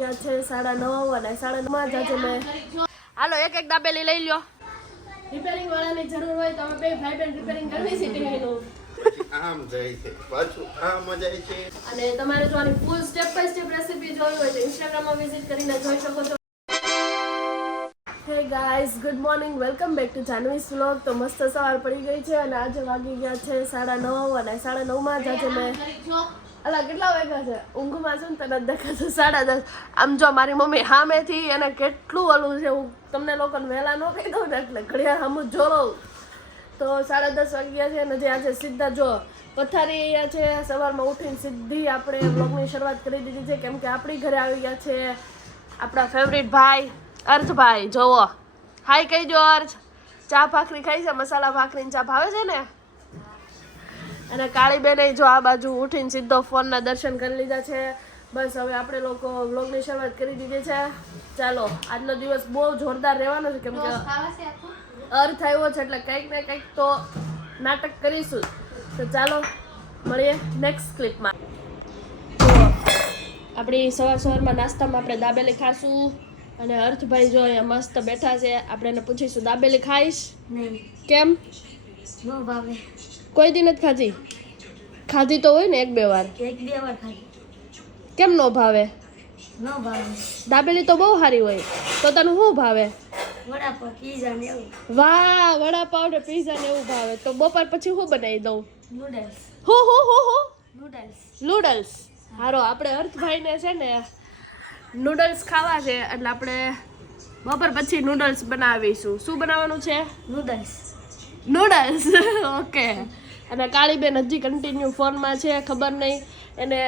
ગયા છે 9:30 અને 9:30 જ આજે મેં હાલો એક દાબેલી લઈ લ્યો. રિપેરિંગ વાળાની જરૂર હોય તો અમે બે ભાઈ બેન રિપેરિંગ કરવી છે ટીવીનું. આમ જાય છે પાછું આમ જાય છે. અને તમારે જો આની ફૂલ સ્ટેપ બાય સ્ટેપ રેસીપી જોવી હોય તો ઇન્સ્ટાગ્રામમાં વિઝિટ કરીને જોઈ શકો છો. Hey guys, good morning, welcome back to Janvi's vlog. તો મસ્ત સવાર પડી ગઈ છે અને આજે વાગી ગયા છે 9:30 અને 9:30 જ આજે મેં અલા કેટલા વાગ્યા છે ઊંઘમાં છું ને તને દેખાતું 10:30. આમ જો મારી મમ્મી સામેથી અને કેટલું ઓલું છે હું તમને લોકોને વહેલા ન કહી દઉં ને એટલે ઘડિયાળ સામું જોઉં તો 10:30 વાગ્યા છે અને જે આજે સીધા જો પથારી અહીંયા છે સવારમાં ઉઠીને સીધી આપણે વ્લોગની શરૂઆત કરી દીધી છે કેમ કે આપણી ઘરે આવી ગયા છે આપણા ફેવરિટ ભાઈ અર્થભાઈ. જોવો હાય કહી દો અર્થ. ચા ભાખરી ખાઈ છે, મસાલા ભાખરીની ચા ભાવે છે ને. અને કાળી બેને જો આ બાજુ ઉઠીને સીધો ફોનના દર્શન કરી લીધા છે. બસ હવે આપણે લોકો વ્લોગની શરૂઆત કરી દીધી છે. ચાલો આજનો દિવસ બહુ જોરદાર રહેવાનો છે કેમ કે અર્થ આવ્યો છે એટલે કંઈક ને કંઈક તો નાટક કરીશું. તો ચાલો મળીએ નેક્સ્ટ ક્લિપમાં. આપણી સવારમાં નાસ્તામાં આપણે દાબેલી ખાશું અને અર્થભાઈ જો અહીંયા મસ્ત બેઠા છે. આપણે એને પૂછીશું દાબેલી ખાઈશ? નહીં. કેમ? નો ભાવે. કોઈ દી નથી ખાધી? ખાધી તો હોય ને એક બે વાર. એક બે વાર ખાધી. કેમ નો ભાવે? નો ભાવે. દાબેલી તો બહુ સારી હોય. તો તને શું ભાવે? વડાપાવ, પીઝા ને એવું. વાહ, વડાપાવ ને પીઝા ને એવું ભાવે. તો બપોર પછી શું બનાવી દઉં? નૂડલ્સ. હો નૂડલ્સ. નૂડલ્સ. હારો આપણે અર્થભાઈને છે ને નૂડલ્સ ખાવા છે એટલે આપણે બપોર પછી નૂડલ્સ બનાવીશું. શું બનાવવાનું છે? નૂડલ્સ. નૂડલ્સ. ઓકે. અને કાળીબેન હજી કન્ટિન્યુ ફોનમાં છે, ખબર નહીં એને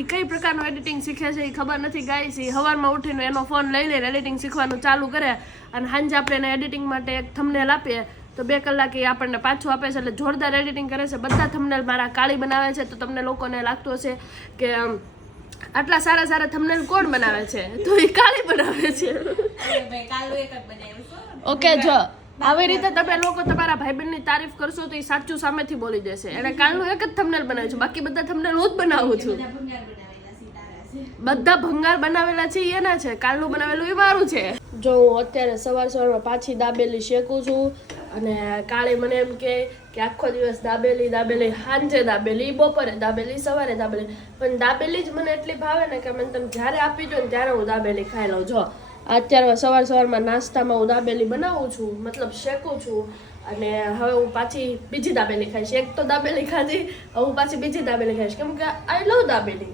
એ કઈ પ્રકારનું એડિટિંગ શીખે છે એ ખબર નથી. ગાઈસ એ સવારમાં ઉઠીને એનો ફોન લઈ લઈને એડિટિંગ શીખવાનું ચાલુ કરે અને સાંજે આપણે એને એડિટિંગ માટે એક થંબનેલ આપીએ તો 2 કલાક એ આપણને પાછું આપે છે. એટલે જોરદાર એડિટિંગ કરે છે. બધા થંબનેલ મારા કાળી બનાવે છે. તો તમને લોકોને લાગતું હશે કે આટલા સારા થંબનેલ કોણ બનાવે છે? તો એ કાળી બનાવે છે. ઓકે, જો આવી રીતે તમે લોકો તમારા ભાઈબંધની તારીફ કરશો તો એ સાચું સામેથી બોલી દેશે. એને કાલનું એક જ થંબનેલ બનાવ્યું છે, બાકી બધા થંબનેલ હું જ બનાવું છું. બધા ભંગાર બનાવેલા છે એના છે, કાલનું બનાવેલું એ મારું છે. જો હું અત્યારે સવારમાં પાછી દાબેલી શેકું છું અને કાળી મને એમ કે આખો દિવસ દાબેલી, સાંજે દાબેલી, બપોરે દાબેલી, સવારે દાબેલી. પણ દાબેલી જ મને એટલી ભાવે ને કે મને તમે જ્યારે આપી દો ને ત્યારે હું દાબેલી ખાઈ લઉં. જો અત્યારે સવારમાં નાસ્તામાં હું દાબેલી બનાવું છું, મતલબ શેકું છું અને હવે હું પાછી બીજી દાબેલી ખાઈશ. એક તો દાબેલી ખાધી, હવે હું પાછી બીજી દાબેલી ખાઈશ કેમ કે આઈ લવ દાબેલી.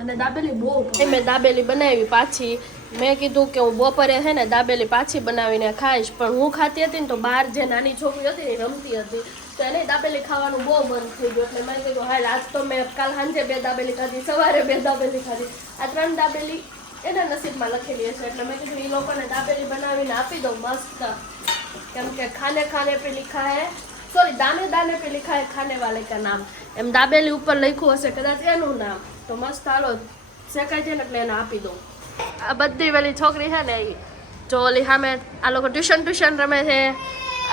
અને દાબેલી બહુ મેં દાબેલી બનાવી પાછી. મેં કીધું કે હું બપોરે છે ને દાબેલી પાછી બનાવીને ખાઈશ, પણ હું ખાતી હતી ને તો બહાર જે નાની છોકરી હતી ને રમતી હતી તો એને દાબેલી ખાવાનું બહુ મન થઈ ગયું. એટલે મેં કીધું હાલ આજ તો મેં કાલ સાંજે 2 દાબેલી ખાધી, સવારે 2 દાબેલી ખાધી, આ 3 દાબેલી એના નસીબમાં લખેલી હશે. એટલે મેં કીધું એ લોકોને દાબેલી બનાવીને આપી દઉં મસ્ત. કેમ કે ખાને ખાને પે લિખા હે, સોરી દાને દાને પે લિખા હે ખાને વાલે કા નામ. એમ દાબેલી ઉપર લખ્યું હશે કદાચ એનું નામ. તો મસ્ત હાલો શેકાય છે ને એટલે એને આપી દઉં. આ બધી વેલી છોકરી છે ને એ જો ઓલી સામે આ લોકો ટ્યુશન રમે છે.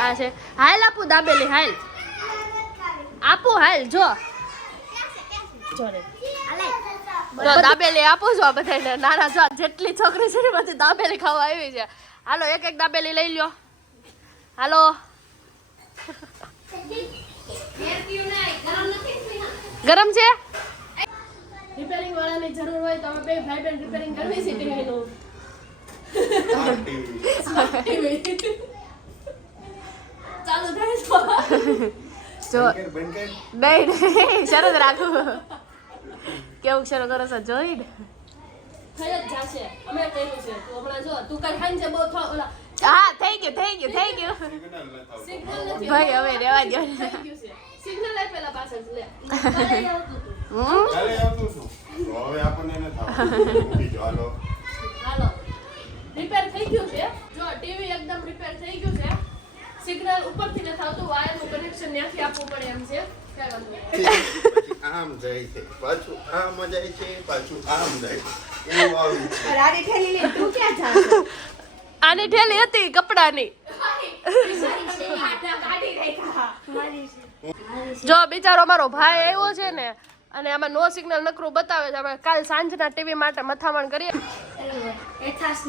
આ છે હાલ આપું દાબેલી, હાલ આપું, હાલ જો દાબેલી આપું છું. બધા નાના જો જેટલી છોકરી છે ને બધી દાબેલી ખાવા આવી છે. હાલો એક દાબેલી લઈ લ્યો. હાલો ગરમ છે? રિપેરિંગ વાળાની જરૂર હોય તો અમે બે ભાઈ બેન રિપેરિંગ કરવી છે ટીવીનું. ચાલુ થાય જો નહીં શરત રાખું કેવું શરૂ કરો છો જોઈને થઈ જ જશે. અમે કહ્યું છે તું હમણાં જો તું કઈ સાંજે બહુ ઓલા હા થઈ ગયું ભાઈ હવે રેવા દો. સિગ્નલ આપ પેલા પાછળ લે હવે આપણને ન થાવ. હાલો રિપેર થઈ ગયું છે. જો ટીવી એકદમ રિપેર થઈ ગયું છે. સિગ્નલ ઉપરથી ન થાવતું, વાયરનું કનેક્શન ત્યાંથી આપવું પડે એમ છે. આમ જાય છે પાછું આમ જાય છે પાછું આમ જાય છે. એવું આવ્યું છે. રાડી ઠેલી લે તું ક્યાં જાસ? આની ઠેલી હતી કપડાની. જો બિચારો મારો ભાઈ આવ્યો છે ને અને આમાં નો સિગ્નલ નકરું બતાવે છે. આપણે કાલ સાંજના ટીવી માટે મથામણ કરીએ. એથાસ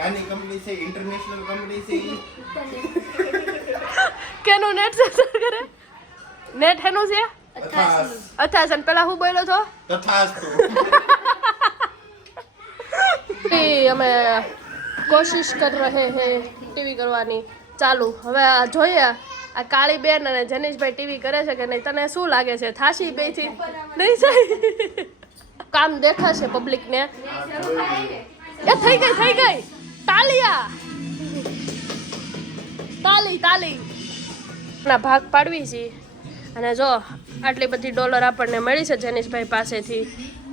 કાની કંપની છે, ઇન્ટરનેશનલ કંપની છે. કેનું નેટ સેન્સર કરે? નેટ હેનું છે? અથાસ. અથાસ. અને પેલા હું બોલ્યો છો? તથાસ્તુ. અમે કોશિશ કરી રહે હે ટીવી કરવાની ચાલુ. હવે આ જોઈએ આ કાળી બેન અને જનીશભાઈ ટીવી કરે છે કે નહીં. તને શું લાગે છે? થાશી બેથી નહીં જાય? કામ દેખાશે પબ્લિકને. એ થઈ ગઈ તાલિયા તાલી ના ભાગ પાડવી છે. અને જો આટલી બધી ડોલર આપણને મળી છે જનીશભાઈ પાસેથી.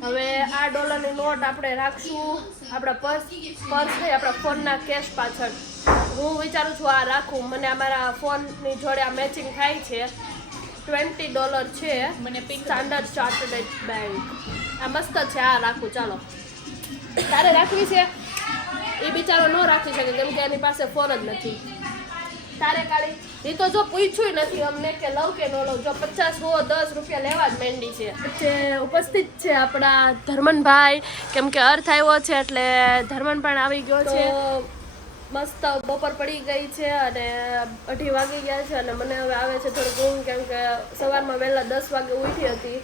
હવે આ ડોલરની નોટ આપણે રાખશું આપણા પર્સ નહીં, આપણા ફોનના કેશ પાછળ. હું વિચારું છું આ રાખું. મને અમારા ફોનની જોડે આ મેચિંગ થાય છે. $20 છે મને સ્ટાન્ડર્ડ ચાર્ટર્ડ બેંક. આ મસ્ત છે, આ રાખું. ચાલો તારે રાખવી છે? એ બિચારો ન રાખી શકે કેમ કે એની પાસે ફોન જ નથી. તારે કાળી એ તો જો પૂછ્યું નથી અમને કે લઉં કે ન લઉં. જો 50, 100, 10 રૂપિયા લેવા જ માંડી છે. ઉપસ્થિત છે આપણા ધર્મનભાઈ, કેમ કે અર્થ આવ્યો છે એટલે ધર્મન પણ આવી ગયો છે. મસ્ત બપોર પડી ગઈ છે અને 2:30 વાગી ગયા છે અને મને હવે આવે છે થોડુંક ઊંઘ કેમ કે સવારમાં વહેલા 10 વાગે ઉઠી હતી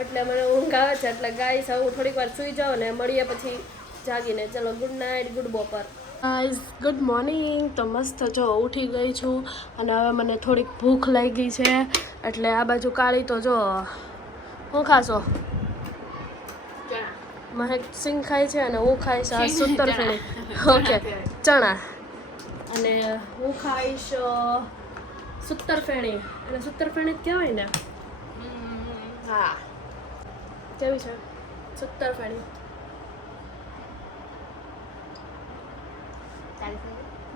એટલે મને ઊંઘ આવે છે. એટલે ગાઈસ હું થોડીક વાર સૂઈ જાઉં ને મળીએ પછી જાગીને. ચલો ગુડ નાઇટ, ગુડ બપોર. Guys good morning. તો મસ્ત જો ઉઠી ગઈ છું અને હવે મને થોડીક ભૂખ લાગી છે એટલે આ બાજુ કાળી તો જો હું ખાશો મહેક સિંગ ખાય છે અને હું ખાઈશ આ સુતરફેણી. ઓકે ચણા અને હું ખાઈશ સુતરફેણી. અને સુતરફેણી જ કહેવાય ને? હા કેવી છે સુતરફેણી?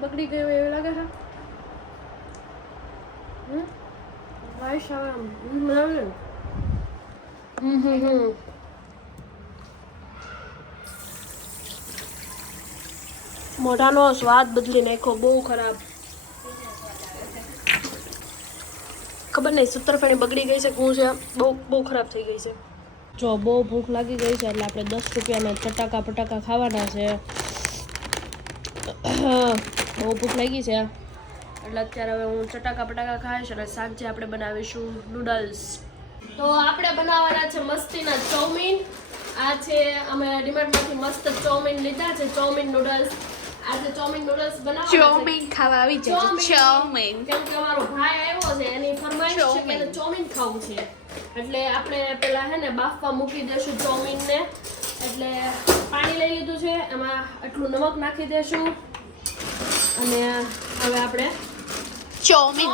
બગડી ગયું એવું લાગે છે. વાઈશ આમ મોઢાનો સ્વાદ બદલી નાખ્યો. બહુ ખરાબ. ખબર નહીં સુતરફેણી બગડી ગઈ છે કે હું છે. બહુ ખરાબ થઈ ગઈ છે. જો બહુ ભૂખ લાગી ગઈ છે એટલે આપણે 10 રૂપિયાના પટાકા ખાવાના છે. બહુ ભૂખ લાગી છે એટલે અત્યારે હવે હું પટાકા ખાઈશ અને સાંજે આપણે બનાવીશું નૂડલ્સ. તો આપણે બનાવવાના છે મસ્તીના ચાઉમીન. આ છે અમે ડીમાર્ટમાંથી મસ્ત ચાઉમીન લીધા છે. ચાઉમીન નૂડલ્સ. આજે ચાઉમીન નૂડલ્સ બનાવવાના. ચોમીન ખાવા આવી જાય. ચોમીન કેમ કે અમારો ભાઈ આવ્યો છે એની ફરમાઈશ છે કે એને ચાઉમીન ખાવું છે એટલે આપણે પેલા હે ને બાફવા મૂકી દેશું ચાઉમીનને. એટલે પાણી લઈ લીધું છે, એમાં આટલું નમક નાખી દેશું અને હવે આપણે ચોમીન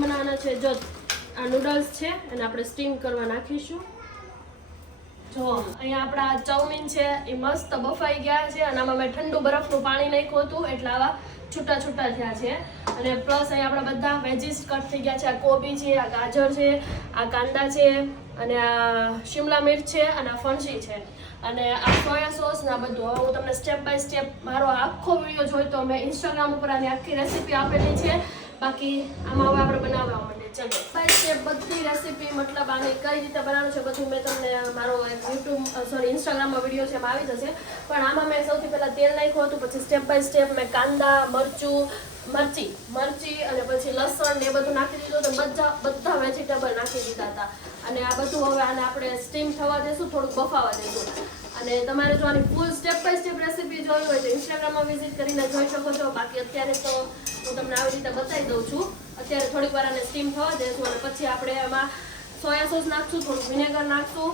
બનાવવાના છે. જો આ નૂડલ્સ છે અને આપણે સ્ટીમ કરવા નાખીશું. જો અહીંયા આપણા ચાઉમીન છે એ મસ્ત બફાઈ ગયા છે અને આમાં મેં ઠંડુ બરફનું પાણી નાખ્યું હતું એટલે આવા છૂટા થયા છે. અને પ્લસ અહીંયા આપણા બધા વેજીસ કટ થઈ ગયા છે. આ કોબી છે, આ ગાજર છે, આ કાંદા છે અને આ શિમલા મિર્ચ છે અને આ ફણસી છે અને આ સોયા સોસ ને આ બધું. હવે હું તમને સ્ટેપ બાય સ્ટેપ મારો આખો વિડીયો જોઈ તો મેં ઇન્સ્ટાગ્રામ ઉપર આની આખી રેસીપી આપેલી છે. બાકી આમાં હવે આપણે બનાવવા માંડીએ. ચલો બાય સ્ટેપ બધી રેસીપી મતલબ આને કઈ રીતે બનાવવાનું છે બધું મેં તમને મારો ઇન્સ્ટાગ્રામમાં વિડીયો છે એમાં આવી જશે. પણ આમાં મેં સૌથી પહેલાં તેલ નાખ્યું હતું, પછી સ્ટેપ બાય સ્ટેપ મેં કાંદા, મરચી અને પછી લસણ ને એ બધું નાખી દીધું તો બધા વેજીટેબલ નાખી દીધા હતા. અને આ બધું હવે આને આપણે સ્ટીમ થવા દેશું, થોડુંક બફાવા દેશું. અને તમારે જો આની ફૂલ સ્ટેપ બાય સ્ટેપ રેસીપી જોઈ હોય તો ઇન્સ્ટાગ્રામમાં વિઝિટ કરીને જોઈ શકો છો. બાકી અત્યારે તો હું તમને આવી રીતે બતાવી દઉં છું. અત્યારે થોડીક વાર આને સ્ટીમ થવા દેશું અને પછી આપણે એમાં સોયા સોસ નાખશું, થોડું વિનેગર નાખશું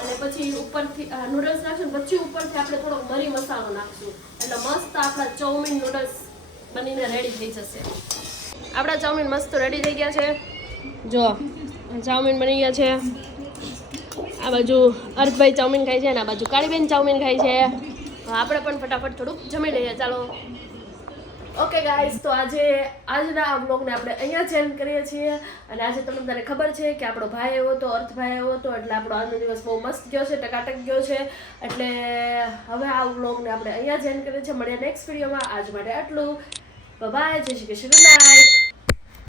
અને પછી ઉપરથી નૂડલ્સ નાખશું. પછી ઉપરથી આપણે થોડો મરી મસાલો નાખશું એટલે મસ્ત આપણા ચાઉમીન નૂડલ્સ બનીને રેડી થઈ જશે. આપણા ચાઉમીન મસ્ત રેડી થઈ ગયા છે. જો ચાઉમીન બની ગયા છે. આ બાજુ અર્થભાઈ ચાઉમીન ખાય છે અને આ બાજુ કાળીબેન ચાઉમીન ખાય છે. આપણે પણ ફટાફટ થોડુંક જમી લઈએ. ચાલો ઓકે ગાઈઝ, તો આજના આ વ્લોગને આપણે અહીંયા જ એન્ડ કરીએ છીએ. અને આજે તમને બધાને ખબર છે કે આપણો ભાઈ આવ્યો હતો, અર્થભાઈ આવ્યો હતો એટલે આપણો આજનો દિવસ બહુ મસ્ત ગયો છે, ટકાટક ગયો છે. એટલે હવે આ વ્લોગને આપણે અહીંયા જ એન્ડ કરીએ છીએ. મળીએ નેક્સ્ટ વિડીયોમાં. આજ માટે આટલું. બાય, જય શ્રી કૃષ્ણ, ગુડ નાઇટ.